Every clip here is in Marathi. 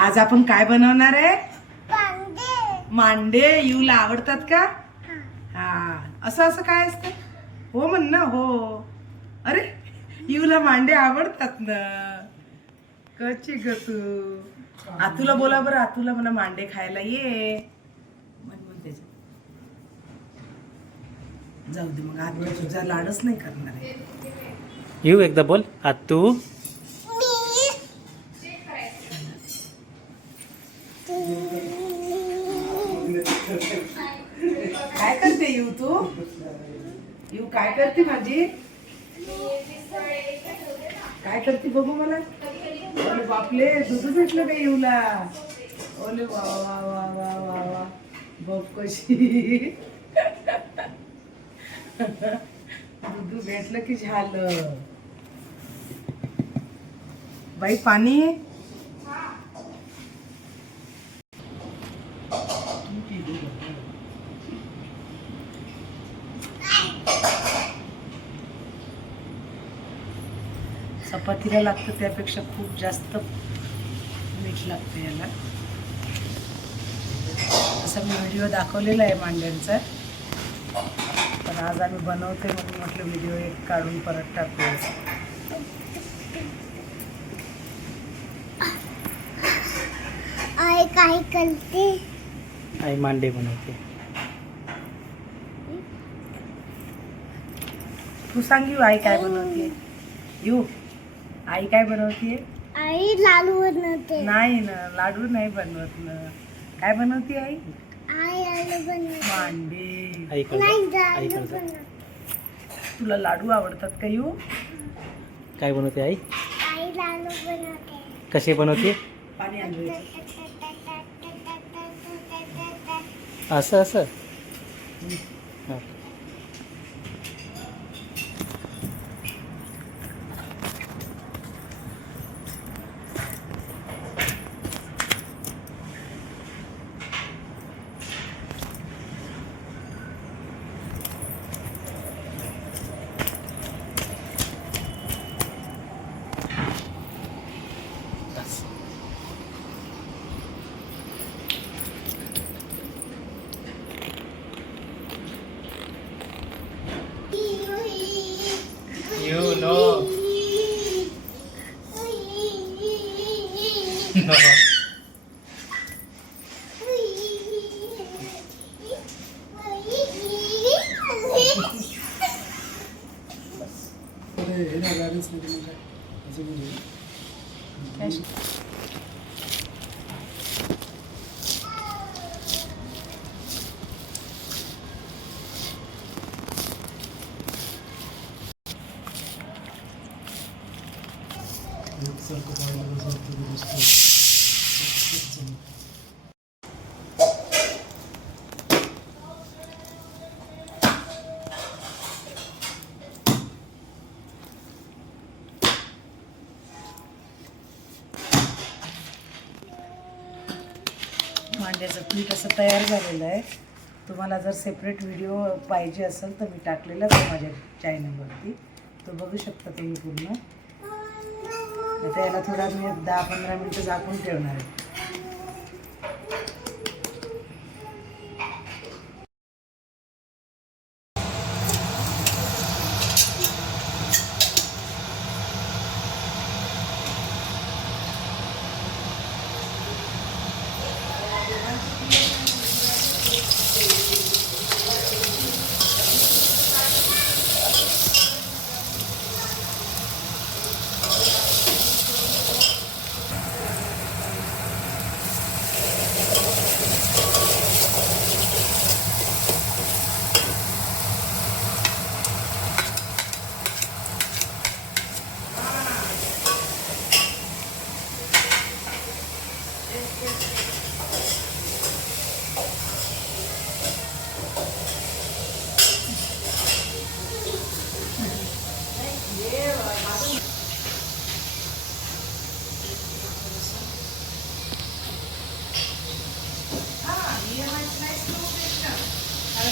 आज आपण काय बनवणार आहे? मांडे. युला आवडतात का? हा. असं असं काय असतं? हो म्हण ना. हो. अरे युला मांडे आवडतात ना. कशी ग तू? आतूला बोला बरं. आतूला म्हणा मांडे खायला ये. जाऊ दे मग. आज तुझा लाडच नाही करणार आहे. येऊ एकदा बोल. आतू काय करते यू तू? यू काय करते माझी? काय करते बघू मला. अरे बापले, दूध भेटलं का येऊला? ओले वा वा वा वा वा वा. बघ कशी. दूध भेटलं की झालं. बाई पाणी. चपातीला लागतं त्यापेक्षा खूप जास्त मीठ लागतं याला. असा मी व्हिडिओ दाखवलेला आहे मांड्यांचा, पण आज आम्ही बनवते म्हणून म्हटलं व्हिडिओ एक काढून परत टाकूया. आई काय करते? आई मांडे बनवते. तू सांग यू आई काय बनवते? यू आई काय बनवते? आई लाडू बनवते. नाही ना, लाडू नाही बनवत ना. काय बनवते आई? आई लाडू बनवते. मांडे. आई नाही करते. आई लाडू करते. बनवते. तुला लाडू आवडतात का यू? काय बनवते आई? आई लाडू बनवते. कसे बनवते? पाणी आणलं. असं असं. हा. You know. No. मांड्याचं पीठ असं तयार झालेलं आहे. तुम्हाला जर सेपरेट व्हिडिओ पाहिजे असेल तर मी टाकलेलाच आहे माझ्या चॅनलवरती, तो बघू शकता तुम्ही पूर्ण. आता याला थोडा मी 10-15 मिनटं झाकून ठेवणार आहे.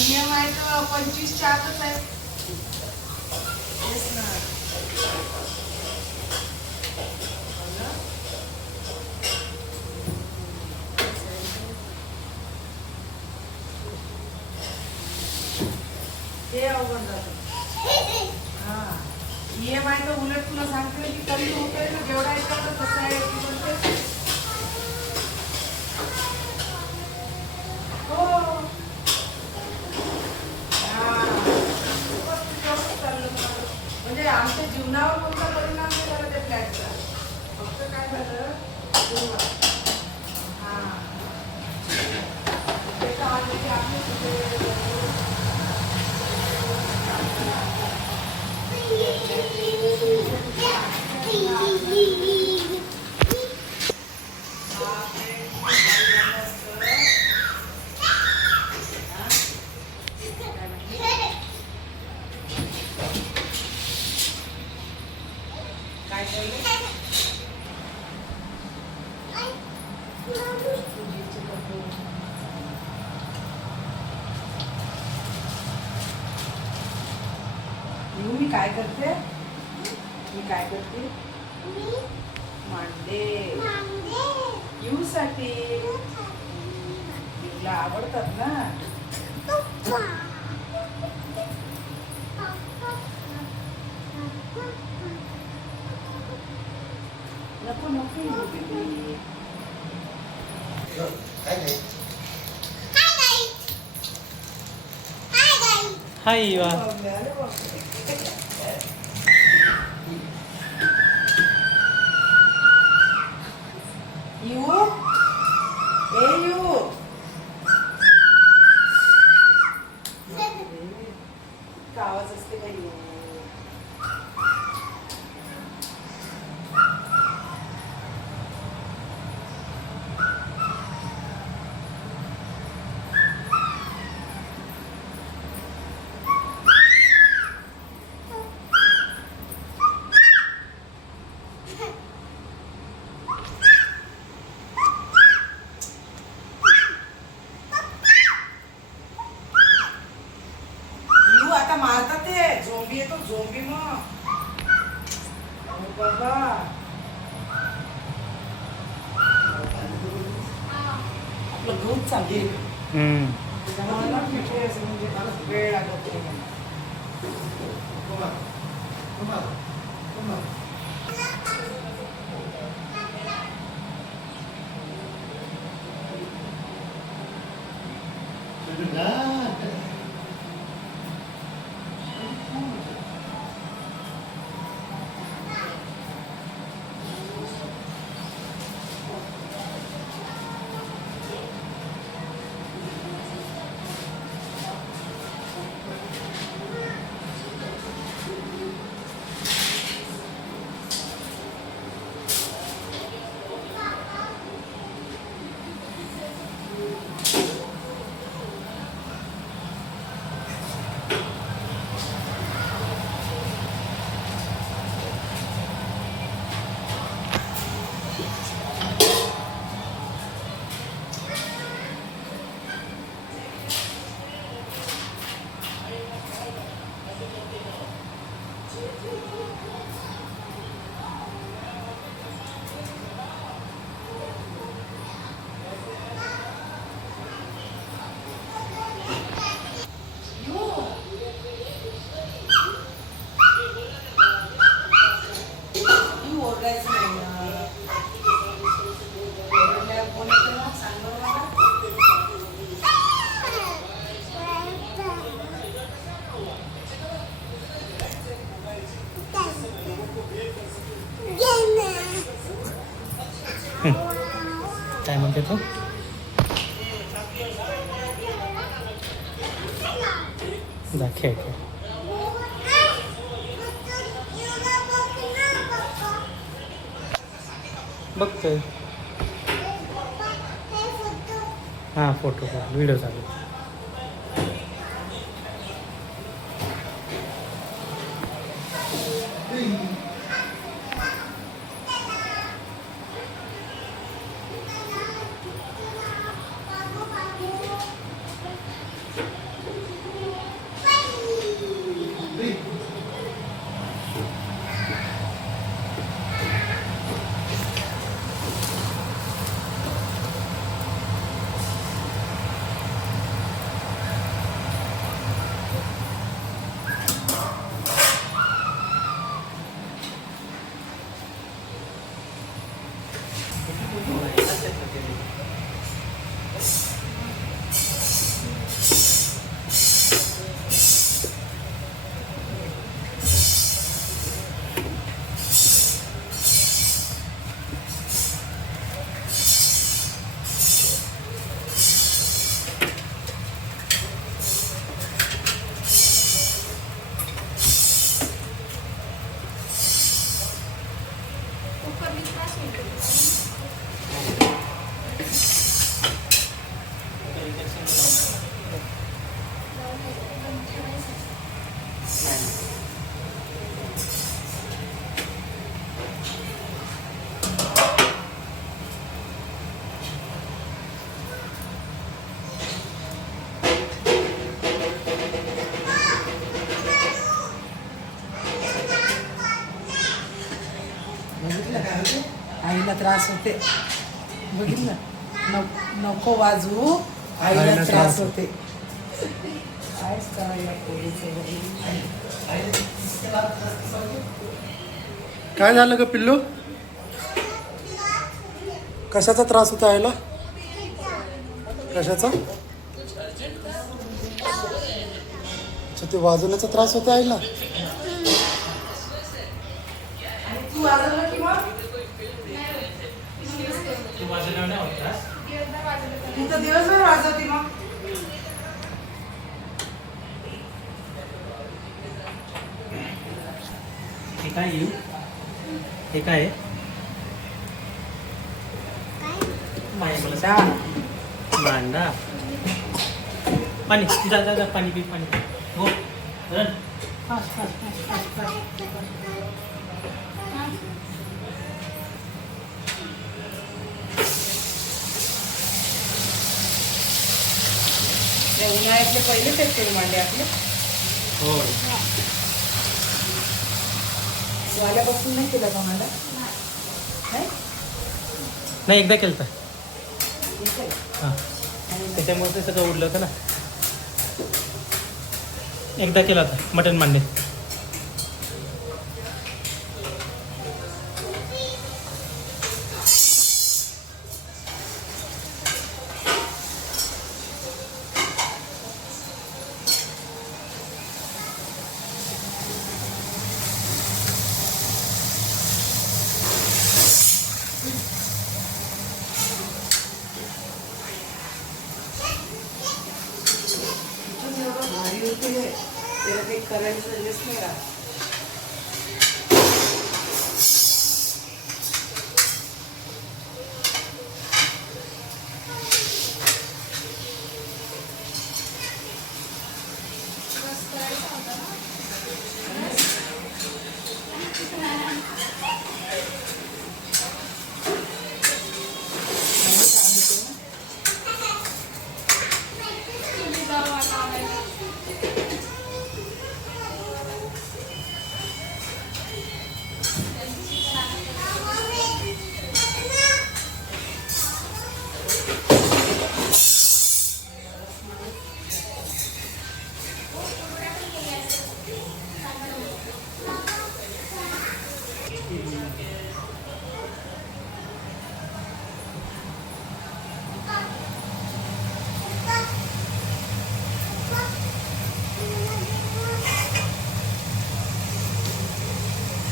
EMI तर 25 आतच आहे. येस ना. काय केलं? पूजेचे कपडे. येऊ मी काय करते? मी काय करते? मांडे येऊ साठी तुला आवडतात ना. नको नको येऊ बेबी. हाय युवा. अरे बापरे. येऊ ए येऊ. इतका आवाज असते का येऊ. येऊ आता मारतात ते झोंबी येतो झोंबी मग. अरे बाबा आपलं गहूच चालली. मला पिठे असं म्हणजे मला वेळ लागत नाही. ओरडायचं नाही ना. ओरडल्यावर कोण येतं ना? सांग बरं मला. काय म्हणते तू? जा खेळ खेळ. बघतोय. हां फोटो व्हिडिओ चालू. आईला त्रास होते. बघितलं, नको वाजवू, आईला त्रास होते. कायच करायला पोरीचं वगैरे. काय झालं ग पिल्लू? कशाचा त्रास होता आईला? कशाचा? अच्छा, ते वाजवण्याचा त्रास होता आईला. तू वाजवलं की मग तू तर दिवसभर वाजवती मग. हे काय येऊ? हे काय आहे? मांडा. मांडा. पाणी जा जा जा, पाणी पी, पाणी. हो रन. उन्हाळ्यातले पहिले फेस्टिवल मांडे आपले. हो. तू आल्यापासून नाही केलं का मला? नाही? नाही, एकदा केलं तर. ठीक आहे. हां, त्याच्यामुळे ते सगळं उडलं होतं ना. एकदा केला होता मटन मांडे. एवढं भारी होते त्याला काही करायचं हेच नाही राहत.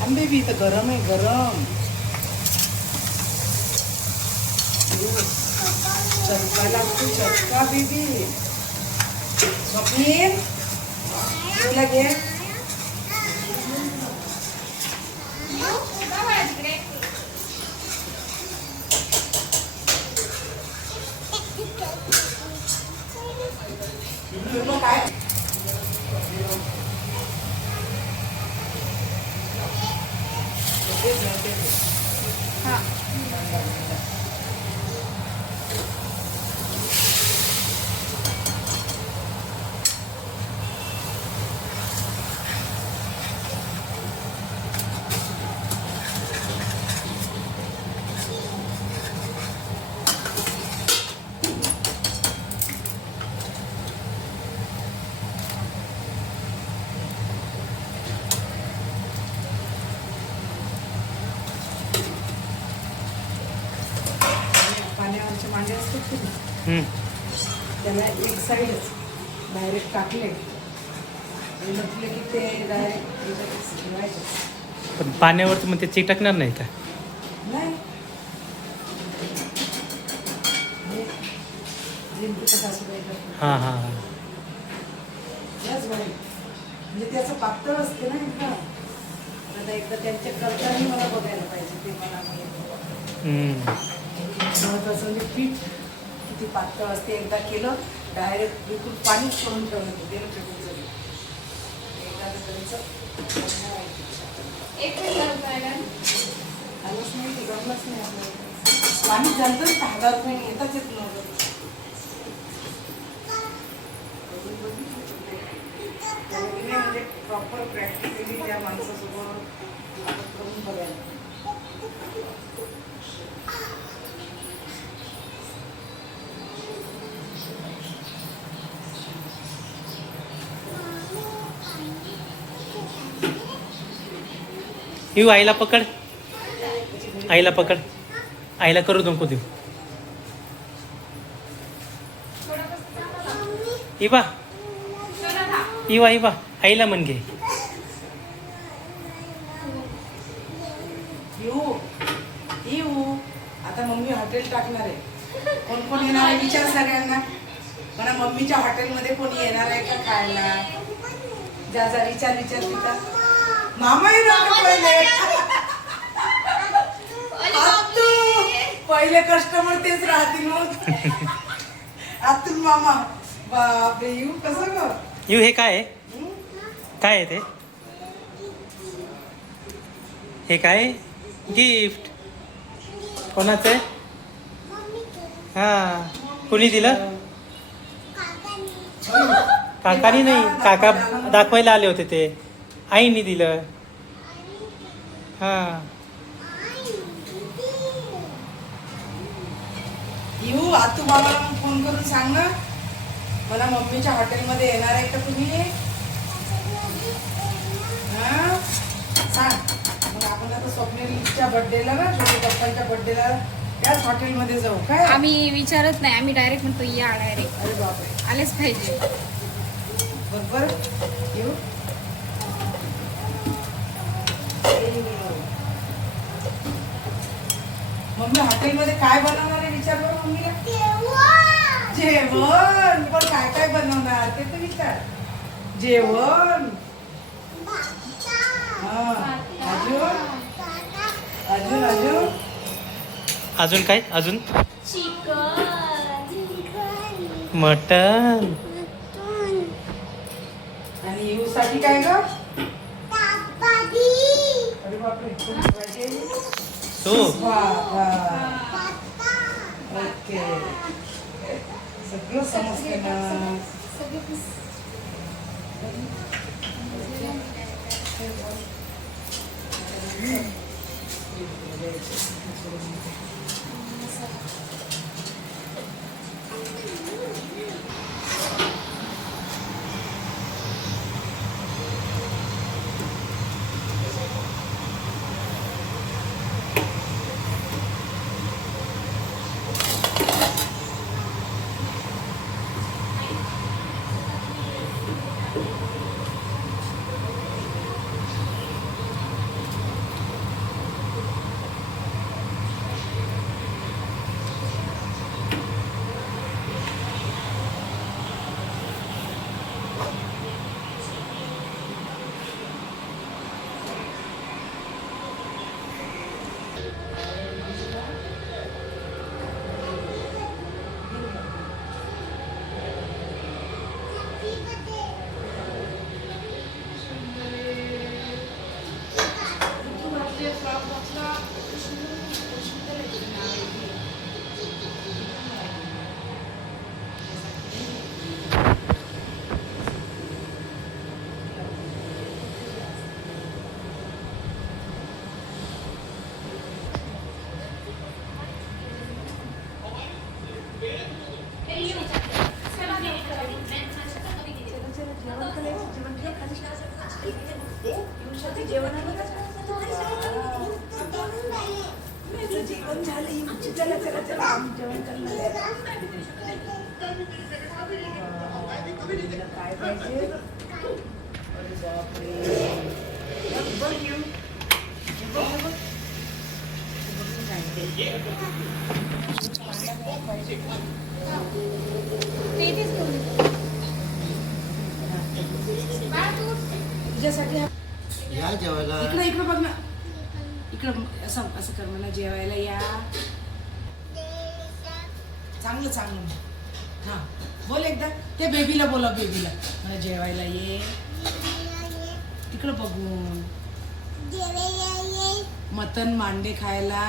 आंबे बी तर गरम आहे, गरम. चटका लागतो, चटका बेबी. स्वप्नील तुला घे. काय पाण्यावरचे मांडे असतात की नाही, त्याला एक साईडच डायरेक्ट टाकले म्हटले की ते डायरेक्ट ठेवायचे. पण पाण्यावरती मग ते चिटकणार नाही का? नाही जिंकूचं सासूबाई करतात. हां हां हां. याच बाई म्हणजे त्याचं पातळ असते ना एकदा. आता एकदा त्यांच्या करताना मला बघायला पाहिजे, ते मला महत्वाचं म्हणजे पीठ किती पातळ असते. एकदा केलं डायरेक्ट बिलकुल पाणी सोडून ठेवलं ते गेलं फेकून झालं. एकदा करायचं आलंच नाही, ते गमलंच नाही आपल्याला. पाणी झालं तर 10,000 रुपये येताच येत नव्हतं. म्हणजे प्रॉपर प्रॅक्टिकली त्या माणसासोबत आपण करून बघायला. येऊ आईला पकड, आईला पकड, आईला करू नको देऊ. इवा इवा इवा आईला म्हण घे. येऊ आता मम्मी हॉटेल टाकणार आहे. कोण कोण येणार आहे विचार सगळ्यांना. म्हणा मम्मीच्या हॉटेलमध्ये कोणी येणार आहे का खायला. जा जा विचार विचार विचार. मामा येणार का पहिले कस्टमर तेच राहतील मग. अतुल मामा बापरे. येऊ कसं ग येऊ हे काय आहे, काय आहे ते, हे काय गिफ्ट कोणाचं आहे. हा कोणी दिलं. काकानी नाही, काका दाखवायला आले होते ते, आईनी दिलं. हा येऊ आतू बाबाला फोन करून सांग ना. मला मम्मीच्या हॉटेलमध्ये येणार आहे का तुम्ही. हा सांग. मग आपण आता स्वप्नीलच्या बर्थडेला ना, छोटे पप्पांच्या बर्थडेला त्याच हॉटेलमध्ये जाऊ काय. आम्ही विचारत नाही, आम्ही डायरेक्ट म्हणतो या डायरेक्ट. अरे बापरे आलेच पाहिजे. बरोबर येऊ. मम्मी हॉटेलमध्ये काय बनवणार आहे विचार बरं मम्मीला. जेवण पण काय काय बनवणार ते तर विचार. जेवण हा अजून अजून अजून अजून काय, अजून मटन. आणि यू साठी काय ग. अरे बापरे सूप. ओके सगळं समजलं ना. जेवण झालं. चला चला चला आम्ही जेवण करणार आहे. काय पाहिजे. अरे बापरे बघ येऊ. तुझ्यासाठी या जेवायला. इकडं इकडं बघ ना. इकडं असं असं कर मला जेवायला या. चांगलं चांगलं हा बोल एकदा. ते बेबीला बोला, बेबीला मला जेवायला ये. तिकडं बघून. मटन मांडे खायला.